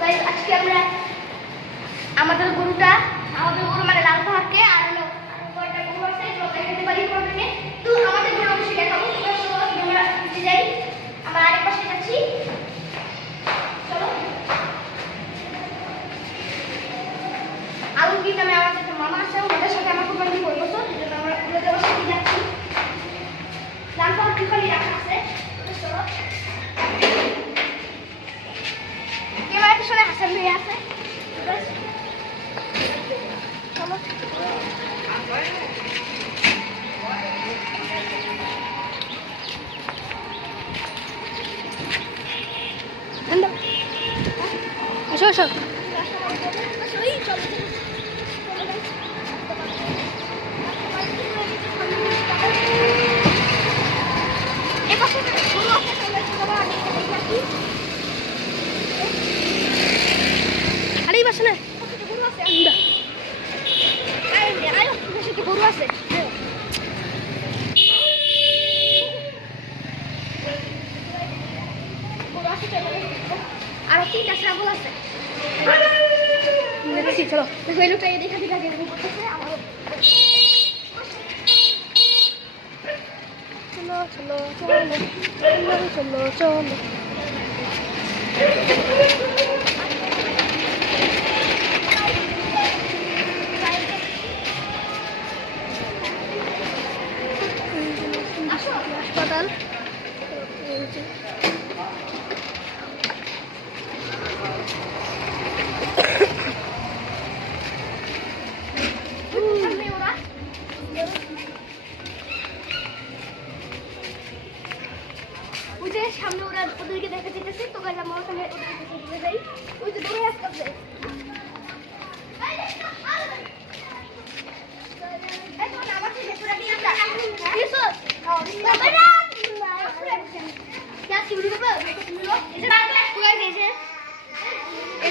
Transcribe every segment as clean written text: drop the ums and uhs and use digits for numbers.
Guys আজকে আমরা আমাদের গরু মানে লাল পাহাড়কে আর হলো কয়টা গরু আছে এগুলো দেখাতে পারি প্রথমে। তো আমাদের গরু অবশ্যই দেখাবো। আমরা নিচে যাই, আমরা আরেক পাশে যাচ্ছি। চলো, আলমগীর নামে আমাদের একটা মামা আছে, ওদের সাথে আমার খুব বন্ধু হয়ে গেছে, এই জন্য আমরা ওদের সাথে যাচ্ছি। লাল পাহাড় কিখানে রাখা আছে চলো। ক্যামেরার পিছনে হাসান ভাই আছে। চলো আসো আসো। আরে বাস না গরু আছে, গরু আছে। আর তিনটা ছাগল আছে। চলো দেখো এই লোকটা দেখা দিকে করতেছে আমার। চলো চলো চলো চলো চলো চলো। হাসপাতাল সামনে ওরা ওদেরকে দেখা যেতেছে। তো গাইস আমরা ওখানে ওদেরকে যাই। ওই যে দৌড়ে আসতেছে।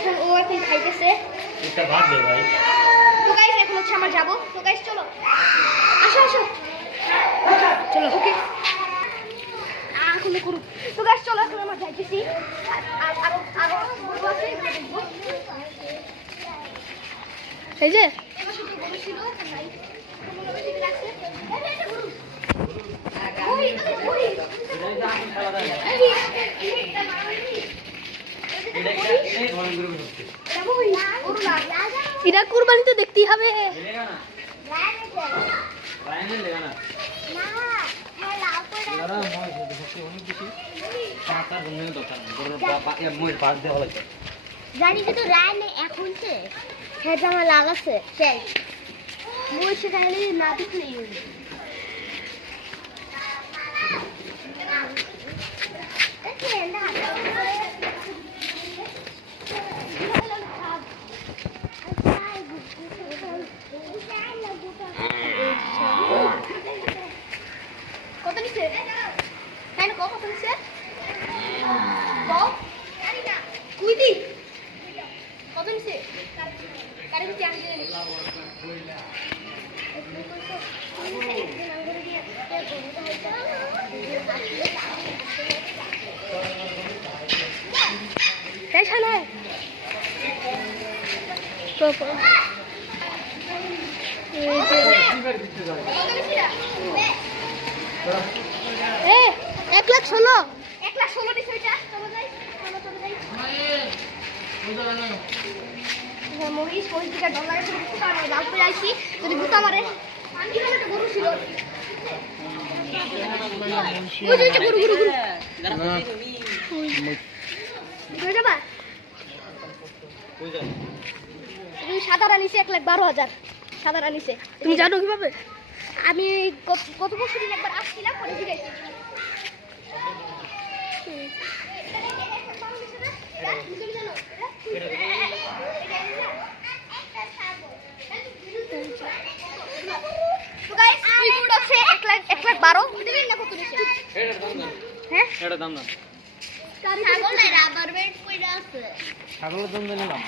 এখন ও এখন খাইতেছে। তো গাইস এখন হচ্ছে আমরা যাবো। তো গাইস চলো আসো আসো চলো। ওকে করুন। তো গাইস চলো এখন আমরা যাইতেছি। আরো আরো গরু আছে দেখবো। এই যে এবার শুধু গরু ছিল নাই, কোনো বেশি রাখছে। এই গরু ওই ওই এটা কুরবানি তো দেখতেই হবে। জানি কিন্তু রায় নেই এখন সেটা আমার লাগাচ্ছে শেষ মই সেটা হলে না দেখলেই কত নিচ্ছে তাই না? কত নিচ্ছে কুইদি কত নিচ্ছে কারে কি আনতে এই শালা তো এ 1,16,000 1,16,000 দিছে এটা। চলো যাই চলো যাই। মহিষ দিকে ডলারে ছিল কিছু কারণে লাল করে আইছি। যদি গুতা মারে এখানে একটা গরু ছিল। ওই যে গরু গরু গরু কই যাবা? তুমি সাদা রানিছে 1,12,000 সাদা রানিছে। তুমি জানো কিভাবে? আমি গত বছর একবার আসছিলাম পরে জিগাইছি। ছাগলের দাম জানিলাম।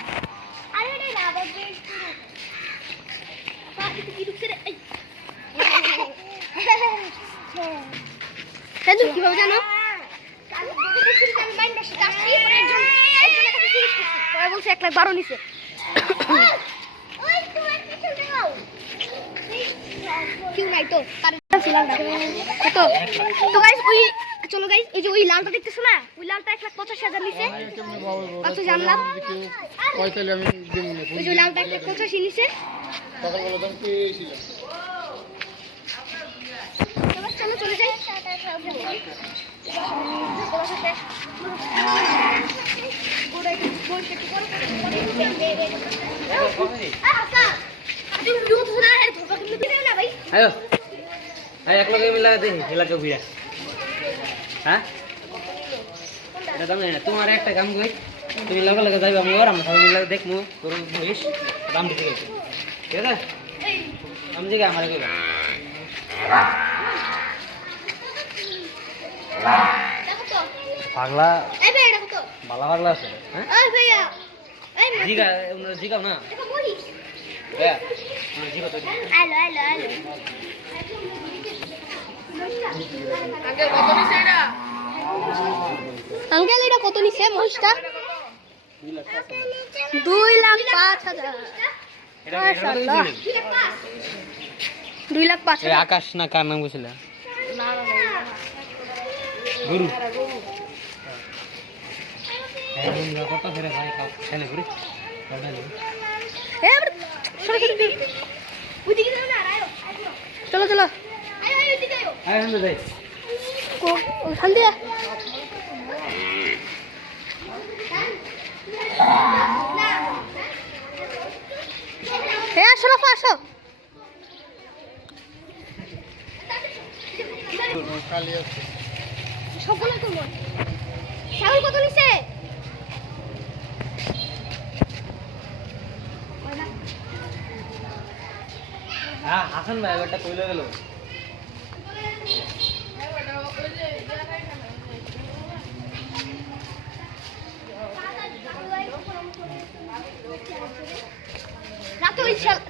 কিভাবে জানো? সবাই বলছে 1,12,000 নিছে। কেউ নাই তো তার ছিলাম না কত তো গাইস ওই চলো গাইস এই যে ওই লালটা দেখতেছো না ওই লালটা 1,85,000 নিছে কত জানলাম পয়তালে আমি দিন ওই যে লালটা 1,85,000 নিছে টাকা বলে দাম পেয়েছিল চলো চলে যাই আয়ো আয় এক লগে মিলা দে এলাকা ঘুরা হ্যাঁ এটা দাম না তোমার একটা কাম কই তুমি লগে লগে যাইবা আমি আর আমরা সবাই মিলা দেখমু তোর বলিস দাম দিতে গেছে ঠিক আছে আমি জায়গা আমারে কইবা পাগলা বালা পাগলা আছে হ্যাঁ জিগা জিগাও না হ্যাঁ জিগা তো আঙ্কেল এটা কত নিছে মহিষটা 2,05,000 2,05,000 আকাশ না কার নাম কইছিল গুরু কত ফেরে ভাই খেলে গুরু চলো চলো আয় আমরা যাই ওখান দিয়ে হ্যাঁ আসো লাফা আসো খালি আছে সবগুলো করবো ছাগল কত নিছে হ্যাঁ হাসান ভাই এবারটা কইলে গেল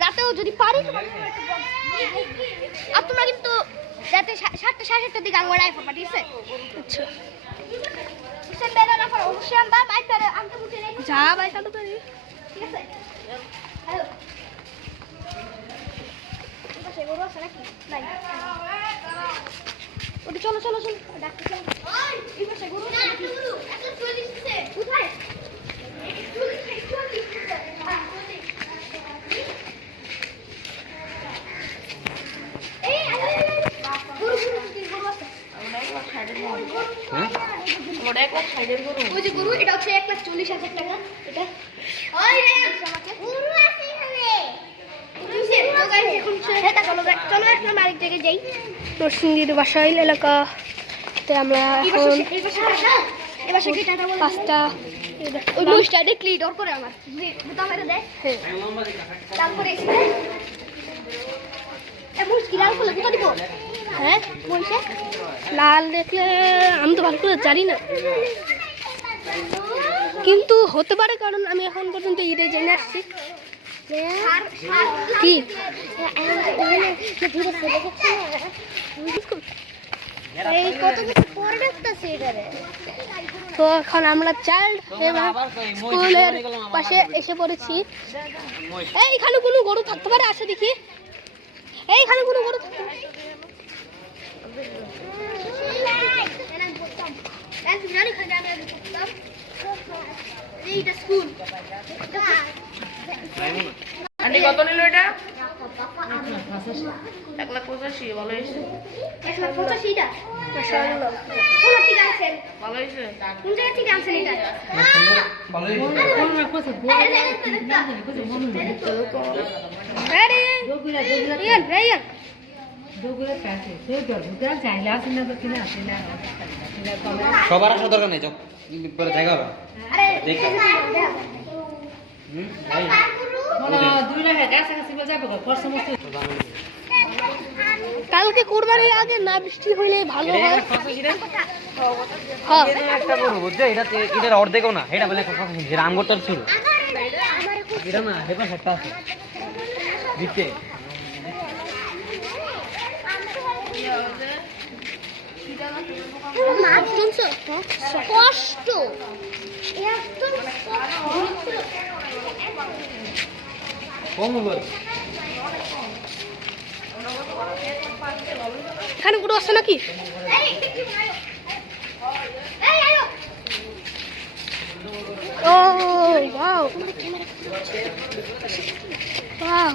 রাতেও যদি পারি আর তোমরা কিন্তু রাতে 7টা 7:30টার দিকে আঙুর আইফা পাঠিয়েছে আচ্ছা অবশ্যই আনবা বাইক আনতে বুঝে নেই যা বাইক আনতে পারি ঠিক আছে হ্যালো পাশে গরু আছে নাকি নাই ওটা চলো চলো চলো ডাক্তার চলো এই পাশে গরু না গরু 140 দিছে কোথায় 140 এই আরে গরু গরু আছে হ্যাঁ ওটা এক লাখ 60 গরু ওই যে গরু এটা হচ্ছে 1,40,000 টাকা এটা ওই রে আমাকে গরু আছে এখানে বুঝছেন তো গাইস এখন সেটা চলো চলো এখন আরেক জায়গায় যাই নরসিংদীর বাসাইল এলাকাতে আমরা এখন এই বাসা কি টাটা বলে 5টা ওই মুস্টা দেখলি ডর করে আমার বুতা মেরে দেয় হ্যাঁ তারপরে এ মুস্কি লাল ফুল বুতা দিব হ্যাঁ বলছে লাল দেখলে আমি তো ভালো করে জানি না কিন্তু হতে পারে কারণ আমি এখন পর্যন্ত ঈদে জেনে আসছি কি তো এখন আমরা চাইল্ড স্কুলের পাশে এসে পড়েছি এইখানে কোনো গরু থাকতে পারে আসে দেখি এইখানে কোনো গরু থাকতে পারে এইটা স্কুল আন্টি কত নিল এটা 1,85,000 ভালো হয়েছে 1,85,000 টা মাশাআল্লাহ কোন ঠিক আছেন ভালো হয়েছে কোন জায়গা থেকে আনছেন এটা আরে ইয়ান ইয়ান সবার আসা দরকার নেই চক পরে জায়গা হবে আরে দেখ কালকে কুরবানির আগে না বৃষ্টি হইলে ভালো হয় হ্যাঁ একটা গরু বুঝছে এটার অর্ধেকও না এটা বলে রামগড়টার ছিল এটা না হেপাস একটা আছে দিতে মাছ শুনছো কষ্ট একদম কম বল এখানে গুরু আছে নাকি ও ওয়াও ওয়াও